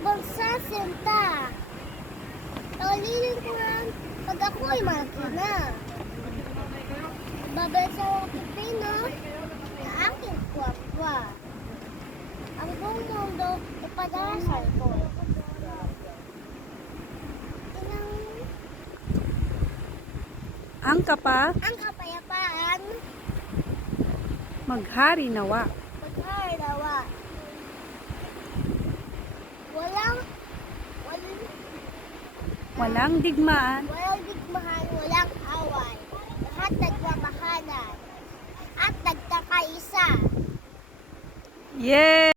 bansa, sinta. Tawalilin ko lang pag ako ay malaki na. Babalik sa mga Pilipino na aking kwakwa. Ang buong mundo ipadarasal ko. Ang Ang kapayapaan, maghari nawa. magharawa. Walang Walang digmaan. digmahan, walang away. Lahat nagmamahalan at nagkakaisa. Yeah!